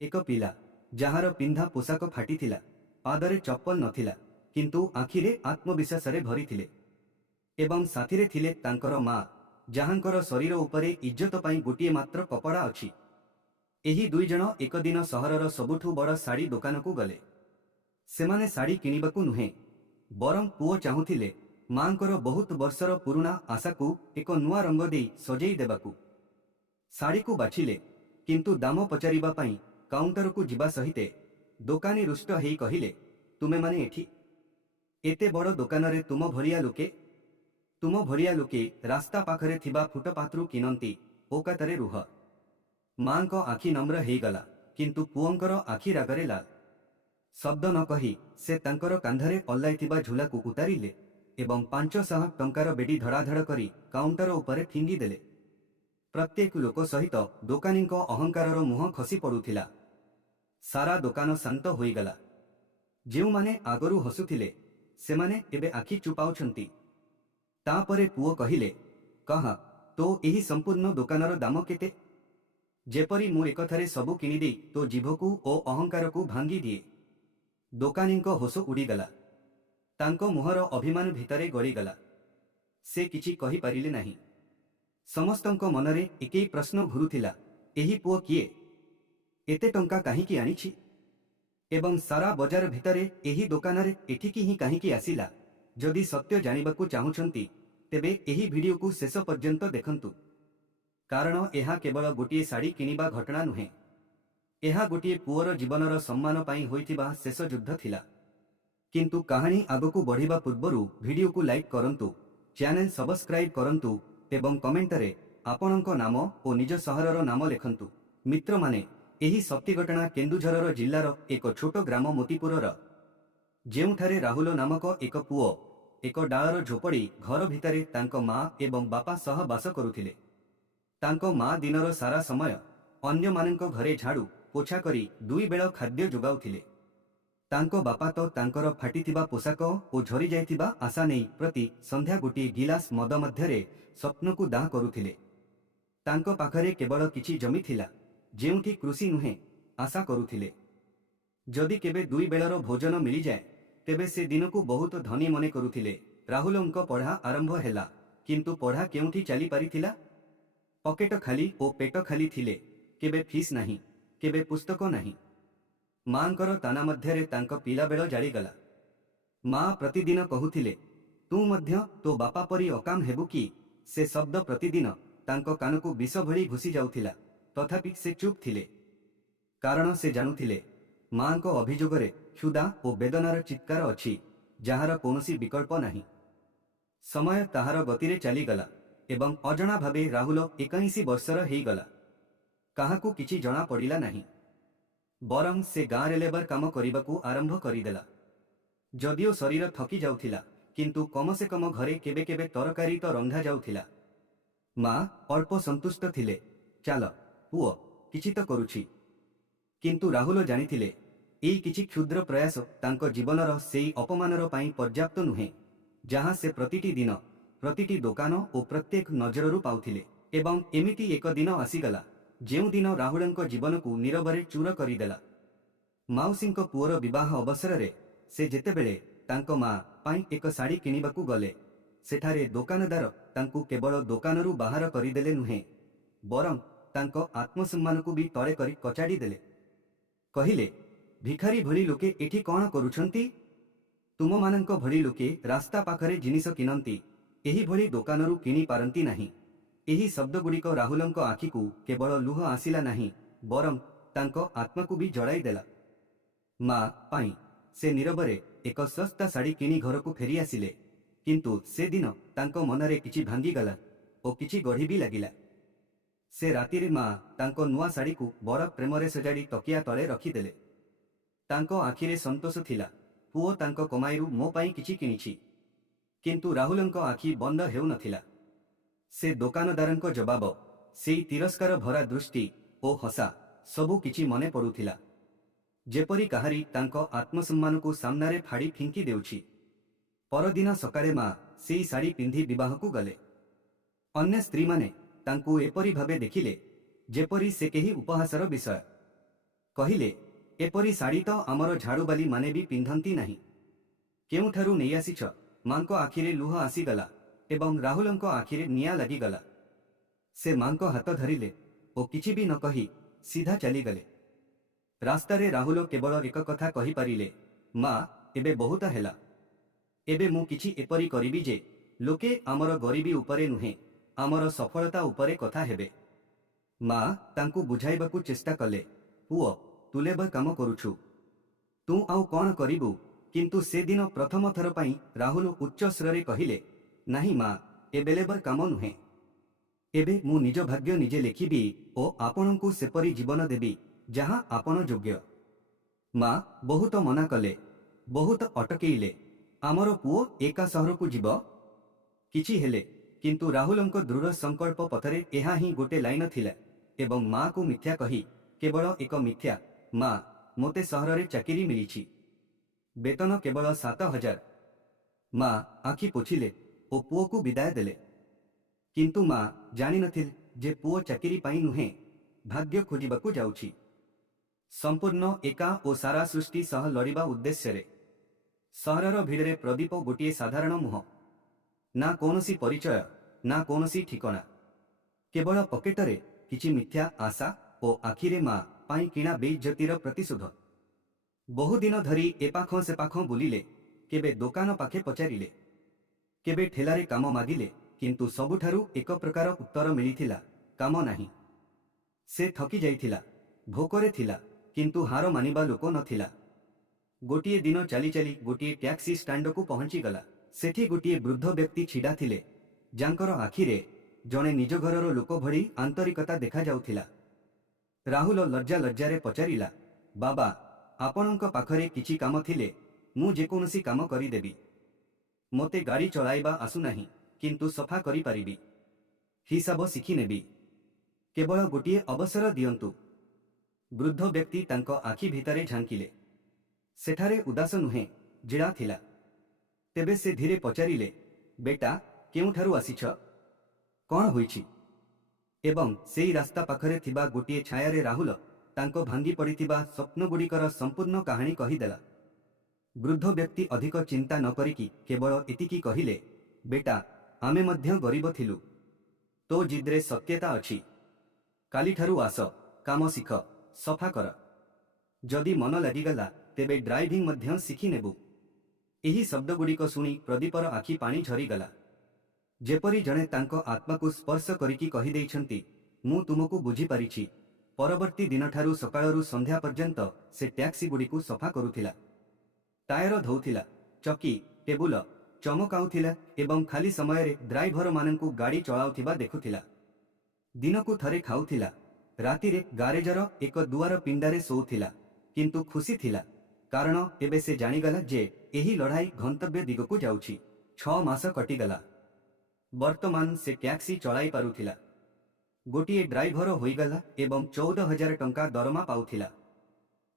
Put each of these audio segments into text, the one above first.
एक पिला जार पिंधा पोशाक फाटी पादरे चप्पल नथिला किंतु आखिरे आत्मविश्वास भरी थिले एवं साथीरे थिले तांकर माँ जहाँकर शरीर उपरे इज्जत पाई गोटिए मात्र कपड़ा अछि। एही दुई जण एक दिन सहरर सबुठु बड़ साड़ी दुकान को गले। सेमाने साड़ी किनिबाकू नुहे बरं पुओ चाहुथिले मांकर बहुत वर्षर पुरुणा आशा को एक नुआ रंग दे सजेई देबाकू। साड़ी को बाछिले किंतु दाम पचारिबा पाई काउंटर को जिबा सहिते दोकानी रुष्ट हेई कहिले, तुमे माने एठी एते बड़ दुकान रे तुम भरिया लोके रास्ता पाखरे थिबा फुटपाथरू किनंती ओकातरे रुह। मां को आखि नम्र हेई गला किंतु पुओंकर आखि रागरे लाल। शब्द न कही से तांकर कांधरे अल्लाइथिबा झुलाकू उतारिले एवं 500 टंकार बेडी धड़ाधड़ करी काउंटर उपरे फिंगी देले। प्रत्येक लोक सहित दोकानी अहंकार मुह खसी पड़ुथिला। सारा दुकान शांत होईगला। जेउ माने आगरू हसुथिले सेमाने एबे आखि चुपाउछंती। तापरे पुओ कहिले, कह तो एही संपूर्ण दुकानर दाम केते? जेपरी मु एकथारे सबु किनिदे तो जीभकू ओ अहंकार को भांगी दिए। दोकानी होश उड़ीगला। तांको मुहर अभिमान भितरे गड़ीगला। से किछि कहि पारिले नाही। समस्तंको मनरे एकै प्रश्न घुरुथिला, एही पुओ किए? एते टंका काहींकी आनिछि? एवं सारा बजार भितरे एही दुकानरे एठिकी ही काहींकी आसिला? जदि सत्य जानिबाकू चाहुछंती तेबे एही वीडियो को शेष पर्यंत देखंतु। कारण एहा केवल गोटिए साड़ी किनिबा घटना नुहे, एहा गोटिए पुओर जीवनर सम्मान पाई होइथिबा शेष युद्ध थिला। किंतु कहानी आगकू बढ़िबा पूर्वरु वीडियो को लाइक करंतु, चैनल सब्सक्राइब करंतु एवं कमेंट रे आपणको नाम और निज सहरर नाम लिखंतु। मित्र माने एही सत्य घटना केन्दुझरर जिल्लार एक छोट ग्राम मोतीपुरर, जेउठारे राहुल नामक एक पुओ एक डाळर झोपड़ी घर भितरे तांको माँ एवं बापा सह बास करुथिले। तांको माँ दिनर सारा समय अन्य मानक घरे झाड़ू पोछा करी दुई बेल खाद्य जोगाउथिले। तांको बापा तो तांकर फाटिथिबा पोशाक और झरी जाइथिबा आशा नहीं प्रति संध्या गोटी गिलास मद मध्यरे स्वप्न को दाह करुथिले। तांको पाखरे केवल किछि जमी थिला जेउठी कृषि नुहे आशा करुथिले। जदि केबे दुई बेलर भोजन मिली जाए तेबे से दिन को बहुत धनी मने करुथिले। राहुलंको पढ़ा आरंभ हैला किंतु पढ़ा केउठी चली पारिथिला? पकेट खाली और पेट खाली थिले, केबे फीस नहीं केबे पुस्तक नहीं। मांकर ताना मध्यरे तांको पिला बेल जाळीगला। माँ प्रतिदिन कहुथिले, तू मध्य तो बापा परी अकाम हेबु कि? से शब्द प्रतिदिन तांको कानकू विष भली घुसी जाउथिला, तथापि से चुप थिले। कारण से जानुथिले माँ को अभियोगरे क्षुदा और वेदनार चित्कार अछि जहार कौनसी विकल्प नहीं। समय ताहार गतिरे चलीगला एवं अजणा भावे राहुल 81 वर्षर हेगला। काहाकू किछि जणा पड़िला नहीं। बरं से गाँव लेबर काम करिबाकू आरंभ करिदेला। जदिओ शरीर थकी जाउथिला किंतु कम से कम घरे केबे केबे तरकारी तो रंधा जाउथिला। माँ अल्प संतुष्ट थिले, चाल पुओ किछि तो करुछि। किंतु राहुल जानिथिले एई किछि क्षुद्र प्रयास तांको जीवनर सेई अपमानर पाई पर्याप्त नुहे जहां से प्रतिटी दिन प्रतिटी दुकान और प्रत्येक नजररू पाउथिले। एवं एमिति एक दिन आसीगला जेउ दिन राहुलंको जीवन को नीरवरे चूर करिदेला। माउसींको पुओर विवाह अवसर रे से जेतेबेले तांको माँ पाई एक साड़ी किनिबाकू गले सेठारे दुकानदार तांकू केवल दुकानरू बाहर करिदेले नुहे बरं तांको आत्मसम्मान को भी तळे करी कचाड़ी देले। कहिले, भिखारी भली लोके एठी कौन करुछंती? तुम मानंको भली लोके रास्ता पाखरे जिनिस किनंती, एही भली दुकानरू किनी पारंती नाही। एही शब्द गुड़िक राहुलंको आखिकू केवल लुह आसिला नाही बरं तांको आत्मा को भी जड़ाई देला। माँ पाई से नीरवरे एक सस्ता साड़ी किनी घर को फेरी आसिले किंतु से दिन तांको मनरे किछि भांगी गला और किछि गढ़ी भी लागिला। से रातिरे माँ तांको नुआ साड़ी को बड़ प्रेमरे सजाड़ी तकिया तले रखिदेले। तांको आखिरे संतोष थिला, पुओ तांको कमाईरू मो पाई किछि किनिछि। किंतु राहुलंको आखि बंद हेउ नथिला। से दुकानदारंको जवाब, सेई तिरस्कार भरा दृष्टि ओ हसा सबु किछि मने पड़ुथिला। जेपरी काहारी तांको आत्मसम्मान को सामनारे फाड़ी फिंकी देउछि। परदिन सकाळे माँ सेई साड़ी पिंधि विवाह को गले। अन्य स्त्री माने तांकू एपरी भावे देखिले जेपरी से केही उपहासर विषय। କହିଲେ, ଏପରି ଶାଢ଼ୀ ତ ଆମର ଝାଡ଼ୁବାଲି ମାନେ ବି ପିନ୍ଧନ୍ତି ନାହିଁ। କେଉଁଠାରୁ ନେଇ ଆସିଛ? ମାଙ୍କ ଆଖିରେ ଲୁହ ଆସିଗଲା ଏବଂ ରାହୁଲଙ୍କ ଆଖିରେ ନିଆଁ ଲାଗିଗଲା। ସେ ମାଙ୍କ ହାତ ଧରିଲେ ଓ କିଛି ବି ନ କହି ସିଧା ଚାଲିଗଲେ। ରାସ୍ତାରେ ରାହୁଲ କେବଳ ଏକ କଥା କହିପାରିଲେ, ମା, ଏବେ ବହୁତ ହେଲା। ଏବେ ମୁଁ କିଛି ଏପରି କରିବି ଯେ ଲୋକେ ଆମର ଗରିବୀ ଉପରେ ନୁହେଁ, ଆମର ସଫଳତା ଉପରେ କଥା ହେବେ। ମା ତାଙ୍କୁ ବୁଝାଇବାକୁ ଚେଷ୍ଟା କଲେ, ପୁଅ, ତୁ ଲେବର କାମ କରୁଛୁ, ତୁ ଆଉ କ'ଣ କରିବୁ? କିନ୍ତୁ ସେଦିନ ପ୍ରଥମ ଥର ପାଇଁ ରାହୁଲ ଉଚ୍ଚ ସ୍ୱରରେ କହିଲେ, ନାହିଁ ମା, ଏବେ ଲେବର କାମ ନୁହେଁ। ଏବେ ମୁଁ ନିଜ ଭାଗ୍ୟ ନିଜେ ଲେଖିବି ଓ ଆପଣଙ୍କୁ ସେପରି ଜୀବନ ଦେବି ଯାହା ଆପଣ ଯୋଗ୍ୟ। ମା ବହୁତ ମନା କଲେ, ବହୁତ ଅଟକେଇଲେ। ଆମର ପୁଅ ଏକା ସହରକୁ ଯିବ? କିଛି ହେଲେ, କିନ୍ତୁ ରାହୁଲଙ୍କ ଦୃଢ଼ ସଂକଳ୍ପ ପଥରେ ଏହା ହିଁ ଗୋଟେ ଲାଇନ ଥିଲା ଏବଂ ମାକୁ ମିଥ୍ୟା କହି, କେବଳ ଏକ ମିଥ୍ୟା, ମା, ମୋତେ ସହରରେ ଚାକିରି ମିଳିଛି, ବେତନ କେବଳ 7,000। ମା ଆଖି ପୋଛିଲେ ଓ ପୁଅକୁ ବିଦାୟ ଦେଲେ। କିନ୍ତୁ ମା ଜାଣିନଥିଲେ ଯେ ପୁଅ ଚାକିରି ପାଇଁ ନୁହେଁ, ଭାଗ୍ୟ ଖୋଜିବାକୁ ଯାଉଛି। ସମ୍ପୂର୍ଣ୍ଣ ଏକା ଓ ସାରା ସୃଷ୍ଟି ସହ ଲଢ଼ିବା ଉଦ୍ଦେଶ୍ୟରେ। ସହରର ଭିଡ଼ରେ ପ୍ରଦୀପ ଗୋଟିଏ ସାଧାରଣ ମୁହଁ। ନା କୌଣସି ପରିଚୟ, ନା କୌଣସି ଠିକଣା। କେବଳ ପକେଟରେ କିଛି ମିଥ୍ୟା ଆଶା ଓ ଆଖିରେ ମା ପାଇଁ କିଣା ବେଇଜ୍ଜତିର ପ୍ରତିଶୋଧ। ବହୁଦିନ ଧରି ଏପାଖ ସେପାଖ ବୁଲିଲେ, କେବେ ଦୋକାନ ପାଖେ ପଚାରିଲେ, କେବେ ଠେଲାରେ କାମ ମାଗିଲେ, କିନ୍ତୁ ସବୁଠାରୁ ଏକ ପ୍ରକାର ଉତ୍ତର ମିଳିଥିଲା, କାମ ନାହିଁ। ସେ ଥକି ଯାଇଥିଲା, ଭୋକରେ ଥିଲା, କିନ୍ତୁ ହାର ମାନିବା ଲୋକ ନଥିଲା। ଗୋଟିଏ ଦିନ ଚାଲି ଚାଲି ଗୋଟିଏ ଟ୍ୟାକ୍ସି ଷ୍ଟାଣ୍ଡକୁ ପହଞ୍ଚିଗଲା। ସେଠି ଗୋଟିଏ ବୃଦ୍ଧ ବ୍ୟକ୍ତି ଛିଡ଼ା ଥିଲେ, ଯାଙ୍କର ଆଖିରେ ଜଣେ ନିଜ ଘରର ଲୋକ ଭଳି ଆନ୍ତରିକତା ଦେଖାଯାଉଥିଲା। ରାହୁଲ ଲଜ୍ଜା ଲଜ୍ଜାରେ ପଚାରିଲା, ବାବା, ଆପଣଙ୍କ ପାଖରେ କିଛି କାମ ଥିଲେ ମୁଁ ଯେକୌଣସି କାମ କରିଦେବି। ମୋତେ ଗାଡ଼ି ଚଳାଇବା ଆସୁନାହିଁ, କିନ୍ତୁ ସଫା କରିପାରିବି, ହିସାବ ଶିଖିନେବି, କେବଳ ଗୋଟିଏ ଅବସର ଦିଅନ୍ତୁ। ବୃଦ୍ଧ ବ୍ୟକ୍ତି ତାଙ୍କ ଆଖି ଭିତରେ ଝାଙ୍କିଲେ। ସେଠାରେ ଉଦାସ ନୁହେଁ, ଜୀଡ଼ା ଥିଲା। ତେବେ ସେ ଧୀରେ ପଚାରିଲେ, ବେଟା, କେଉଁଠାରୁ ଆସିଛ? କ'ଣ ହୋଇଛି? ଏବଂ ସେଇ ରାସ୍ତା ପାଖରେ ଥିବା ଗୋଟିଏ ଛାୟାରେ ରାହୁଲ ତାଙ୍କ ଭାଙ୍ଗି ପଡ଼ିଥିବା ସ୍ୱପ୍ନଗୁଡ଼ିକର ସମ୍ପୂର୍ଣ୍ଣ କାହାଣୀ କହିଦେଲା। ବୃଦ୍ଧ ବ୍ୟକ୍ତି ଅଧିକ ଚିନ୍ତା ନ କରିକି କେବଳ ଏତିକି କହିଲେ, ବେଟା, ଆମେ ମଧ୍ୟ ଗରିବ ଥିଲୁ। ତୋ ଜିଦ୍ରେ ସତ୍ୟତା ଅଛି। କାଲିଠାରୁ ଆସ, କାମ ଶିଖ, ସଫା କର। ଯଦି ମନ ଲାଗିଗଲା ତେବେ ଡ୍ରାଇଭିଂ ମଧ୍ୟ ଶିଖିନେବୁ। ଏହି ଶବ୍ଦଗୁଡ଼ିକ ଶୁଣି ପ୍ରଦୀପର ଆଖି ପାଣି ଝରିଗଲା। ଯେପରି ଜଣେ ତାଙ୍କ ଆତ୍ମାକୁ ସ୍ପର୍ଶ କରିକି କହିଦେଇଛନ୍ତି, ମୁଁ ତୁମକୁ ବୁଝିପାରିଛି। ପରବର୍ତ୍ତୀ ଦିନଠାରୁ ସକାଳରୁ ସନ୍ଧ୍ୟା ପର୍ଯ୍ୟନ୍ତ ସେ ଟ୍ୟାକ୍ସିଗୁଡ଼ିକୁ ସଫା କରୁଥିଲା। ଟାୟାର ଧୋଉଥିଲା, ଚକି, ଟେବୁଲ ଚମକାଉଥିଲା ଏବଂ ଖାଲି ସମୟରେ ଡ୍ରାଇଭରମାନଙ୍କୁ ଗାଡ଼ି ଚଳାଉଥିବା ଦେଖୁଥିଲା। ଦିନକୁ ଥରେ ଖାଉଥିଲା। ରାତିରେ ଗାରେଜର ଏକ ଦୁଆର ପିଣ୍ଡାରେ ଶୋଉଥିଲା, କିନ୍ତୁ ଖୁସି ଥିଲା, କାରଣ ଏବେ ସେ ଜାଣିଗଲା ଯେ ଏହି ଲଢ଼ାଇ ଗନ୍ତବ୍ୟ ଦିଗକୁ ଯାଉଛି। 6 ମାସ କଟିଗଲା। ବର୍ତ୍ତମାନ ସେ ଟ୍ୟାକ୍ସି ଚଳାଇ ପାରୁଥିଲା। ଗୋଟିଏ ଡ୍ରାଇଭର ହୋଇଗଲା ଏବଂ 14,000 ଟଙ୍କା ଦରମା ପାଉଥିଲା।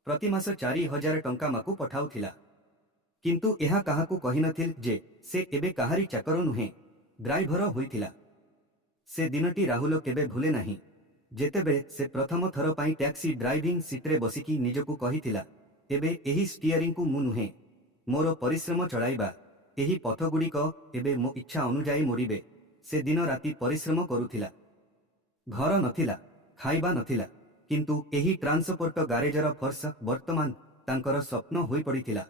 ପ୍ରତି ମାସ 4,000 ଟଙ୍କା ମାକୁ ପଠାଉଥିଲା। କିନ୍ତୁ ଏହା କାହାକୁ କହିନଥିଲା ଯେ ସେ ଏବେ କାହାରି ଚାକର ନୁହେଁ, ଡ୍ରାଇଭର ହୋଇଥିଲା। ସେ ଦିନଟି ରାହୁଲ କେବେ ଭୁଲେ ନାହିଁ, ଯେତେବେଳେ ସେ ପ୍ରଥମ ଥର ପାଇଁ ଟ୍ୟାକ୍ସି ଡ୍ରାଇଭିଂ ସିଟ୍ରେ ବସିକି ନିଜକୁ କହିଥିଲା, ଏବେ ଏହି ଷ୍ଟିୟରିଂକୁ ମୁଁ ନୁହେଁ, ମୋର ପରିଶ୍ରମ ଚଳାଇବା, ଏହି ପଥଗୁଡ଼ିକ ଏବେ ମୋ ଇଚ୍ଛା ଅନୁଯାୟୀ ମୋଡ଼ିବେ। ସେ ଦିନ ରାତି ପରିଶ୍ରମ କରୁଥିଲା। ଘର ନଥିଲା, ଖାଇବା ନଥିଲା, କିନ୍ତୁ ଏହି ଟ୍ରାନ୍ସପୋର୍ଟ ଗାରେଜର ଫର୍ସ ବର୍ତ୍ତମାନ ତାଙ୍କର ସ୍ୱପ୍ନ ହୋଇପଡ଼ିଥିଲା।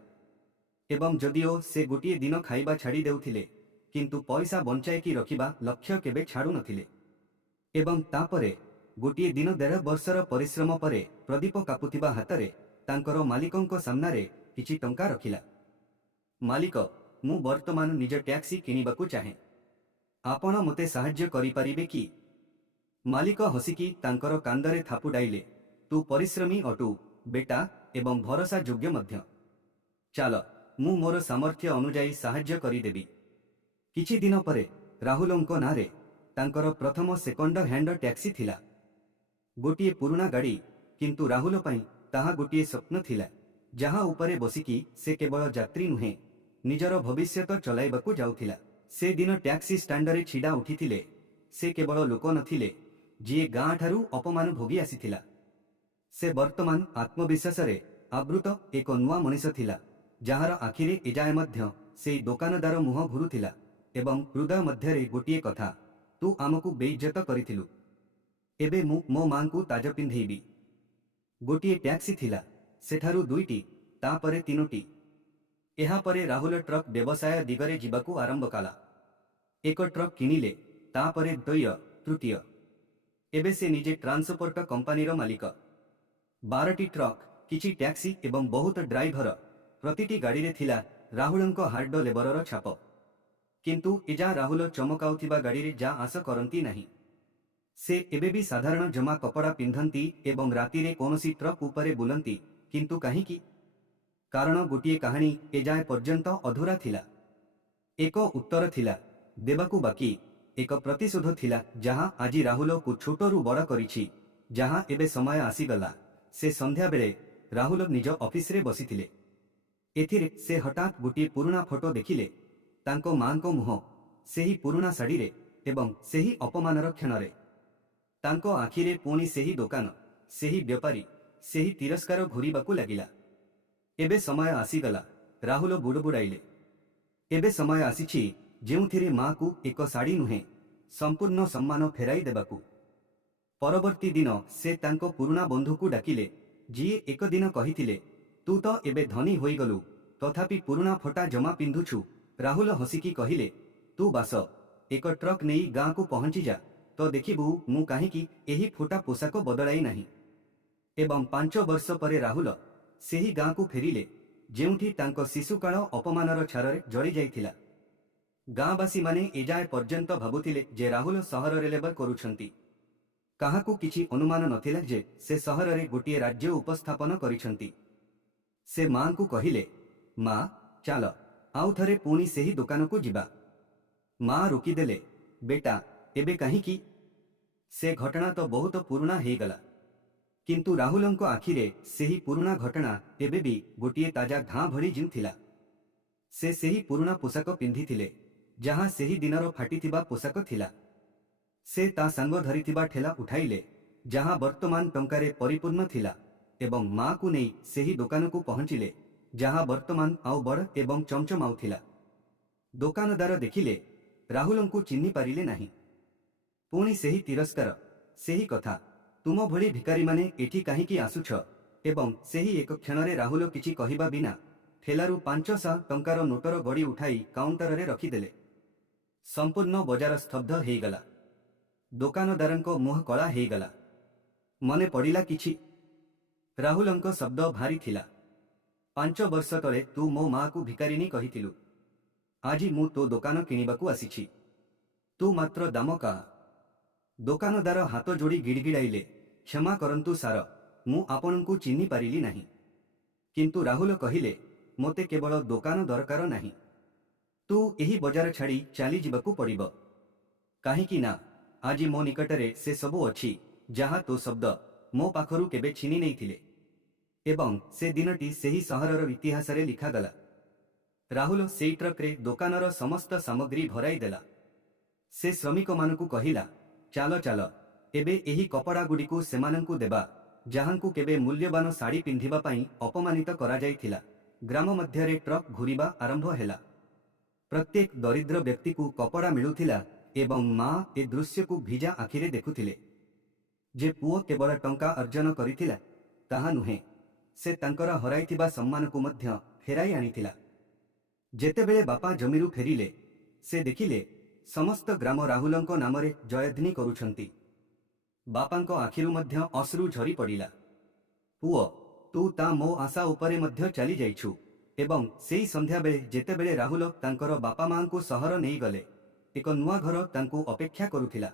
ଏବଂ ଯଦିଓ ସେ ଗୋଟିଏ ଦିନ ଖାଇବା ଛାଡ଼ି ଦେଉଥିଲେ, କିନ୍ତୁ ପଇସା ବଞ୍ଚାଇକି ରଖିବା ଲକ୍ଷ୍ୟ କେବେ ଛାଡ଼ୁନଥିଲେ। ଏବଂ ତାପରେ ଗୋଟିଏ ଦିନ 1.5 ବର୍ଷର ପରିଶ୍ରମ ପରେ ପ୍ରଦୀପ କାପୁଥିବା ହାତରେ ତାଙ୍କର ମାଲିକଙ୍କ ସାମ୍ନାରେ କିଛି ଟଙ୍କା ରଖିଲା। ମାଲିକ, ମୁଁ ବର୍ତ୍ତମାନ ନିଜ ଟ୍ୟାକ୍ସି କିଣିବାକୁ ଚାହେଁ। ଆପଣ ମୋତେ ସାହାଯ୍ୟ କରିପାରିବେ କି? ମାଲିକ ହସିକି ତାଙ୍କର କାନ୍ଧରେ ଥାପୁଡ଼ାଇଲେ, ତୁ ପରିଶ୍ରମୀ ଅଟୁ, ବେଟା, ଏବଂ ଭରସା ଯୋଗ୍ୟ ମଧ୍ୟ। ଚାଲ, ମୁଁ ମୋର ସାମର୍ଥ୍ୟ ଅନୁଯାୟୀ ସାହାଯ୍ୟ କରିଦେବି। କିଛି ଦିନ ପରେ ରାହୁଲଙ୍କ ନାଁରେ ତାଙ୍କର ପ୍ରଥମ ସେକଣ୍ଡ ହ୍ୟାଣ୍ଡ ଟ୍ୟାକ୍ସି ଥିଲା। ଗୋଟିଏ ପୁରୁଣା ଗାଡ଼ି, କିନ୍ତୁ ରାହୁଲ ପାଇଁ ତାହା ଗୋଟିଏ ସ୍ୱପ୍ନ ଥିଲା, ଯାହା ଉପରେ ବସିକି ସେ କେବଳ ଯାତ୍ରୀ ନୁହେଁ, ନିଜର ଭବିଷ୍ୟତ ଚଳାଇବାକୁ ଯାଉଥିଲା। ସେ ଦିନ ଟ୍ୟାକ୍ସି ଷ୍ଟାଣ୍ଡରେ ଛିଡ଼ା ଉଠିଥିଲେ। ସେ କେବଳ ଲୋକ ନଥିଲେ, ଯିଏ ଗାଁଠାରୁ ଅପମାନ ଭୋଗି ଆସିଥିଲା। से वर्तमान आत्मविश्वास आवृत एक नुआ मनीष थिला, जार आखिरे एजाए मध्य से दोकानदार मुह घुरुथिला एवं हृदय मध्यरे गोटिए कथा, तू आमकु बेइज्जत करिथिलु, एबे मु मो मां को ताज पिंधेबी। गोटिए टैक्सी थिला, सेठारु दुईटी, तापरे तीनोटी। एहा परे राहुल ट्रक व्यवसाय दिगरे जिबाकू आरंभ कला। एक ट्रक किनिले, तापरे द्वय तृतीय। एबे से निजे ट्रांसपोर्ट कंपानीर मालिक। 12टी ट्रक, किछि टैक्सी एवं बहुत ड्राइवर, प्रतिटी गाड़ी रे थिला राहुलंको हार्ड लेबरर छाप। किंतु एजा राहुल चमकाउथिबा गाड़ी रे जा आस करंती नहीं। से एबे भी साधारण जमा कपड़ा पिंधंती एवं राति रे कोनोसी ट्रक उपरे बुलंती, किंतु काहींकी? कारण गोटिए कहानी एजाए पर्यंत अधूरा थिला। एक उत्तर थिला देबाकू बाकी, एक प्रतिशोध थिला जहां आजी राहुल को छोटरू बड़ करिछि, जहां एबे समय आसीगला। से संध्या बेले राहुल निज ऑफिस रे बसिथिले। एथिरे से हठात गोटिए पुराना फोटो देखिले, तांको मांको मुह सेही पुराना साड़ी रे एवं सेही अपमानर क्षणरे। तांको आखिरे पुणी सेही दोकान, सेही व्यापारी, सेही तिरस्कार घुरीबाकू लागिला। एबे समय आसीगला, राहुल बुड़बुड़ाइले। एबे समय आसीछि जेउथिरे मां को एक साड़ी नुहे, संपूर्ण सम्मान फेराई देबाकू। परवर्ती दिन से तांको पुराना बंधु को डाकिले, जीए एक दिन कहिथिले, तू तो एबे धनी होई गलु, तथापि पुराना फटा जमा पिंधुछु। राहुल हसिकी कहिले, तू बास, एक ट्रक नहीं गाँ को पहुंची जा, तो देखिबू मु काहींकी एही फोटा पोशाक बदलाई नहीं। एवं 5 वर्ष परे राहुल सेही गाँ को फेरिले, जेउठी तांको शिशुकाल अपमानर छारे जड़ी जाइथिला। गाँवासी माने एजाए पर्यंत भाबुथिले जे राहुल सहर रे लेबर करूछंती। काहाकू किछि अनुमान नथिला जे से सहर रे गोटिए राज्य उपस्थापन करिछंती। से मां को कहिले, मां चाल आउ थरे पुणी सेही दुकान को जिबा। मां रोकीदेले, बेटा एबे काहींकी? से घटना तो बहुत पुराना हे गला। किंतु राहुलंको आखिरे सेही पुराना घटना एबे भी गोटिए ताजा घाँ भरी जिंथिला। से सेही पुराना पोशाक पिंधिथिले, जहां सेही दिनर फाटिथिबा पोशाक थिला। से ता सांग धरिथिबा ठेला उठाइले, जहां वर्तमान टंकारे परिपूर्ण थिला, एवं मां को नहीं सेही दुकान को पहुंचिले, जहां वर्तमान आउ बड़ एवं चमचमाउथिला। दुकानदार देखिले, राहुलंको चिन्हि पारिले नहीं। पुणी सेही तिरस्कार, सेही कथा, तुम भली भिकारी माने एठी काहींकी आसुछ, एवं सेही एक क्षणरे राहुल किछि कहिबा बिना ठेलारू 500 टंकार नोटर गड़ी उठाई काउंटर रे रखिदेले। संपूर्ण बजार स्तब्ध हेगला। दुकानदारंको मुह कला हेगला। मने पड़िला किछि? राहुलंको शब्द भारी थिला। 5 वर्ष तले तू मो मां को भिकारिनी कहिथिलु। आजी मु तो दुकान किनिबाकू आसिछि, तू मात्र दाम का? दुकानदार हाथ जोड़ी गिड़गिड़ाइले, क्षमा करंतु सार, मु आपनकू चिन्हि पारिली नहीं। किंतु राहुल कहिले, मोते केवल दुकान दरकार नहीं, तू एही बजार छाड़ी चली जिबाकू पड़िबो। काहींकी ना आजी मो निकटरे से सबु अछि जहा तो शब्द मो पाखरु केबे छिनी नहीं थिले, एवं से दिनटी सेही सहरर इतिहास रे लिखा गला। राहुल सेई ट्रक रे दुकानर समस्त सामग्री भराई देला। से श्रमिक मानकू कहिला, चालो चालो एबे एही कपड़ा गुडी को सेमानंकू देबा, जहांकू केबे मूल्यवान साड़ी पिंधिबा पाई अपमानित करा जाइथिला। ग्राम मध्य रे ट्रक घुरीबा आरंभ हेला। प्रत्येक दरिद्र व्यक्ति को कपड़ा मिलुथिला एवं मां ए दृश्य को भिजा आखिरे देखुथिले। जे पुओ केवल टंका अर्जन करिथिला ताहा नुहे, से तांकर हराइथिबा सम्मान को मध्य फेराई आनिथिला। जेतेबेले बापा जमीरू फेरिले, से देखिले समस्त ग्राम राहुलंको नामरे जयध्वनि करुछंती। बापांको आखिरु मध्य अश्रु झरी पड़िला। पुओ तू ता मो आशा उपरे मध्य चली जाइछु। एवं सेई संध्या बेले जेतेबेले राहुल तांकर बापा मां को सहर नहीं गले, एक नुआ घर तांको अपेक्षा करुथिला।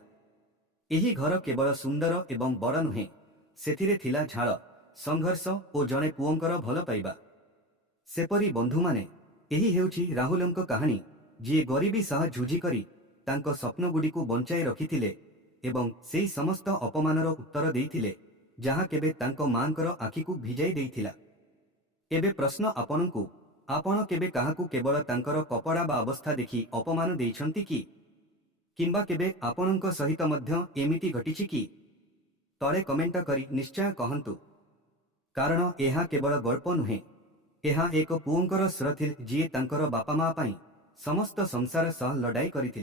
एही घर केवल सुंदर एवं बड़ नुहे, सेथिरे थिला झाड़, संघर्ष और जड़े पुओंकर भल पाइबा। सेपरी बंधु माने एही हेउछि राहुलंको कहानी, जी गरीबी सह झुझी करी तांको स्वप्न गुडी को बंचाई रखिथिले एवं सेई समस्त अपमानर उत्तर देइथिले, जहां केबे तांको मांकर आखि को भिजाई देइथिला। एबे प्रश्न आपनकू, आपण केबे काहाकू केवल तांकर कपड़ा बा अवस्था देखि अपमान देइछंती कि? किंबा केबे आपणଙ୍କ सहित मध्य एमिति घटिछि कि? तळे कमेंट करी निश्चय कहंतु। କାରଣ ଏହା କେବଳ ଗଳ୍ପ ନୁହେଁ, ଏହା ଏକ ପୁଅଙ୍କର ସ୍ୱର ଥିଲା ଯିଏ ତାଙ୍କର ବାପା ମା ପାଇଁ ସମସ୍ତ ସଂସାର ସହ ଲଢ଼ାଇ କରିଥିଲେ।